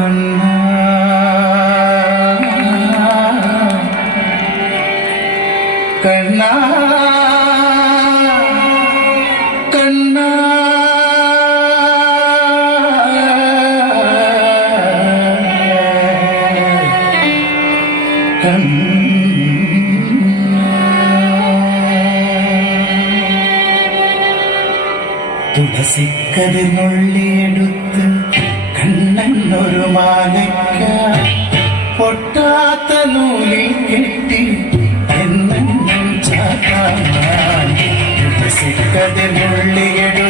കണ്ണ കണ്ണ കണ്ണ കണ്ണ തുളസിക്കതിർ നുള്ളിയെടുത്ത് എന്നൊരു മാലിക്ക പൊട്ടാത്ത നൂലിൽ കെട്ടി എന്നും ചാത്താൻ മുള്ളിയെടു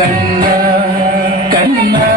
கண்ணா கண்ணா